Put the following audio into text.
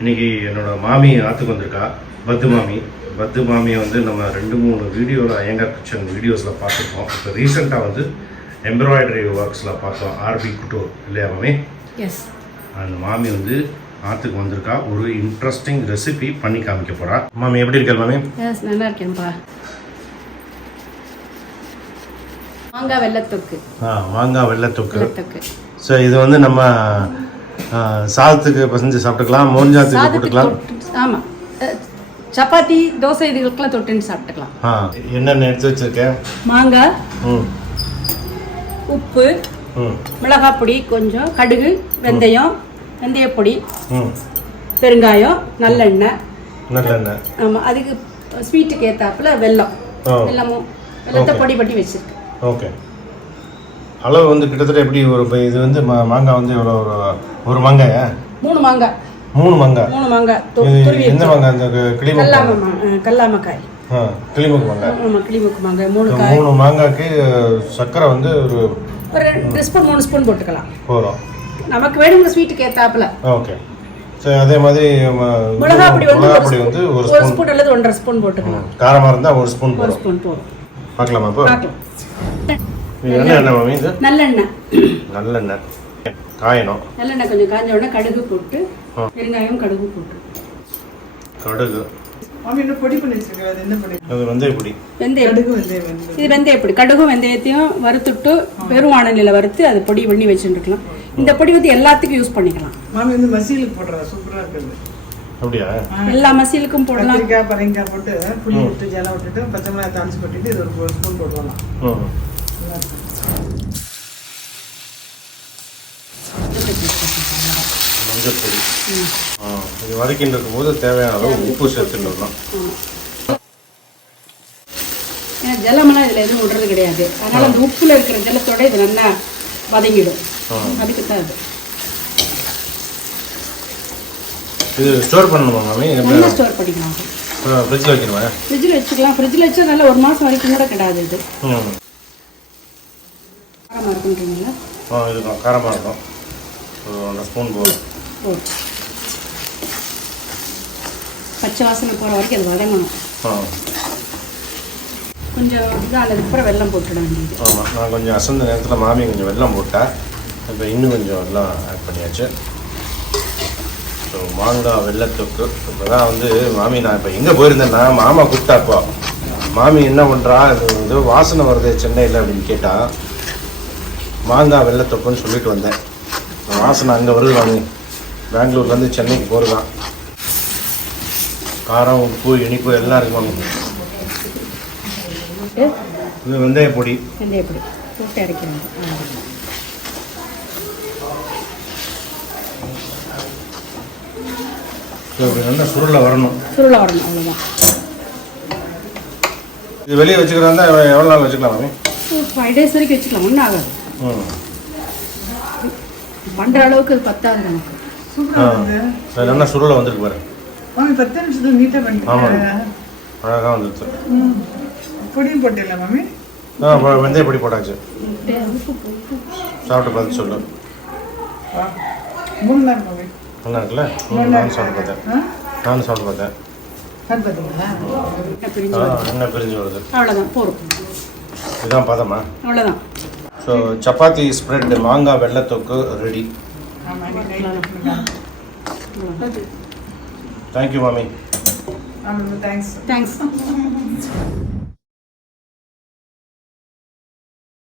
இன்றைக்கி என்னோடய மாமி ஆற்றுக்கு வந்திருக்கா, பத்து மாமியை வந்து நம்ம 2-3 வீடியோவில் ஐயங்கார் கிச்சன் வீடியோஸில் பார்த்துருக்கோம். இப்போ ரீசெண்டாக வந்து எம்ப்ராய்டரி ஒர்க்ஸில் பார்த்தோம், ஆர்பி குட்டூர் இல்லையா மாமி? எஸ். அந்த மாமி வந்து ஆற்றுக்கு வந்திருக்கா, ஒரு இன்ட்ரெஸ்டிங் ரெசிபி பண்ணி காமிக்க போகிறா. மாமி எப்படி இருக்கா மாமி? எஸ், நல்லா இருக்கேன்ப்பா. மாங்காய் வெள்ளத்தொக்கு. மாங்காய் வெள்ளத்தொக்கு. ஸோ இது வந்து நம்ம சாதத்துக்கு பசஞ்சு சாப்பிட்டுக்கலாம், மோஞ்சாத்துக்கு போட்டுக்கலாம். ஆமாம், சப்பாத்தி தோசை இதுகளுக்கெல்லாம் தொட்டுன்னு சாப்பிட்டுக்கலாம். என்னென்ன எடுத்து வச்சுருக்கேன்? மாங்காய், உப்பு, மிளகாய் பொடி கொஞ்சம், கடுகு, வெந்தயம், வெந்தயப்பொடி, பெருங்காயம், நல்லெண்ணெய். ஆமாம், அதுக்கு ஸ்வீட்டுக்கு ஏற்றாப்புல வெள்ளத்தை பொடி பண்ணி வச்சுருக்கு. ஓகே. அளவு வந்து கிட்டத்தட்ட எப்படி ஒரு இது வந்து மாங்காய் வந்து எவ்வளோ? ஒரு மாங்காயா? 3 மாங்காய். 3 மாங்காய். எந்த மாங்காய்? அந்த கல்லாமக்காய். கிளிமுக்கு மாங்காய். ஆமாம், கிளிமுக்கு மாங்காய். 3 மாங்காய்க்கு சர்க்கரை வந்து ஒரு 2 ஸ்பூன் 3 ஸ்பூன் போட்டுக்கலாம். போதும், நமக்கு வேணுங்கிற ஸ்வீட்டுக்கு ஏற்றாப்புல. ஓகே. சரி, அதே மாதிரி மிளகாய் பொடி வந்து 1 ஸ்பூன் அல்லது 1.5 ஸ்பூன் போட்டுக்கலாம். காரமாக இருந்தால் 1 ஸ்பூன் போதும். பார்க்கலாமா? இப்போ என்ன மாமி இது? நல்லெண்ணெய் காயணும். நல்லெண்ணெய் கொஞ்சம் காய்ஞ்ச உடனே கடுகு போட்டு, பெருங்காயம், கடுகு போட்டு. கடுகு மாமி என்ன பொடி பண்ணி வச்சிருக்கீங்க? அது என்ன பொடி? அது வெந்தயப்பொடி. இது வெந்தயப்பொடி. கடுகும் வெந்தயத்தையும் வறுத்துட்டு வெறும் வாணலியில் வறுத்து அது பொடி பண்ணி வச்சுருக்கலாம். இந்த பொடி வந்து எல்லாத்துக்கும் யூஸ் பண்ணிக்கலாம். மாமி வந்து மசியலுக்கு போடுறா, சூப்பராக இருக்குது. அப்படியா? எல்லா மசியலுக்கும் போடலாம். கத்திரிக்காய், பரங்காய் போட்டு புளி விட்டு ஜலம் விட்டுட்டு பச்சை மிளகாய் தாளிச்சு போட்டுட்டு இது ஒரு ஸ்பூன் போட்டுடலாம். மஞ்சள் பொடி. இது வதக்கிட்டு இருக்கும்போது தேவையான அளவு உப்பு சேர்த்துடலாம். ஏன்னா ஜலமெல்லாம் இதில் எதுவும் விடுறது கிடையாது, அதனால அந்த உப்புல இருக்கிற ஜலத்தோட இது நல்லா வதங்கிடும். அதுக்கு தான் இது ஸ்டோர் பண்ணணுமா மாமி? நல்லா ஸ்டோர் பண்ணிக்கலாம். ஃப்ரிட்ஜில் வைக்கணுமா? ஃப்ரிட்ஜில் வச்சுக்கலாம். ஃப்ரிட்ஜில் வச்சா நல்லா 1 மாதம் வரைக்கும் கூட கிடையாது. இது காரமாக இருக்குன்றீங்களா? இருக்கும், காரமாக இருக்கும். ஒரு 1 ஸ்பூன் போதும். பச்சை வாசனை போகிற வரைக்கும் அது வதங்கணும். கொஞ்சம் இதாக அதுக்கப்புறம் வெல்லம் போட்டுட வேண்டியது. ஆமாம், நான் கொஞ்சம் அசந்த நேரத்தில் மாமி கொஞ்சம் வெல்லம் போட்டேன். இப்போ இன்னும் கொஞ்சம் வெல்லம் ஆட் பண்ணியாச்சு. ஸோ மாங்காய் வெள்ளத்தொக்கு. இப்போ தான் வந்து மாமி, நான் இப்போ எங்கே போயிருந்தேன்னா மாமா கூப்பிட்டாப்போ மாமி என்ன பண்ணுறா, இது வாசனை வருது சென்னையில் அப்படின்னு கேட்டால் மாங்காய் வெள்ளத்தொக்குன்னு சொல்லிட்டு வந்தேன். வாசனை அங்கே வருது மாமி, பெங்களூர்லேருந்து சென்னைக்கு போகிறது தான். காரம், உப்பு, இனிப்பு எல்லாம் இருக்கு மாமி. இது வெந்தயப்பொடி போட்டு அரைக்கணும். இப்படி நல்லா சுருளை வரணும். அவ்வளோதான். இது வெளியே வச்சுக்கிறதா எவ்வளோ நாள் வச்சுக்கலாம் மாமி? 5 days வரைக்கும் வச்சுக்கலாம், ஒன்றும் ஆகாது. பண்ணுற அளவுக்கு அது பத்தாது நமக்கு. சூப்பராக நல்லா சுருளை வந்துருக்கு பாரு மாமி. 10 நிமிஷத்துல நீட்டாக பண்ணிட்டு அழகாக வந்துருச்சு. பொடியும் போட்டிடல மாமி? வெந்தய பொடி போட்டாச்சு. சாப்பிட்டு பார்த்து சொல்லு. 3 நாள் மாமி. நல்லா இருக்குல்ல? நானும் சாப்பிட்டு பார்த்தேன். என்ன பிரிஞ்சு வருது? அவ்வளோதான், போதும். இதுதான் பதமா? அவ்வளோதான். ஸோ சப்பாத்தி ஸ்ப்ரெட் மாங்காய் வெள்ளத்தொக்கு ரெடி. தேங்க்யூ மாமி. தேங்க்ஸ்.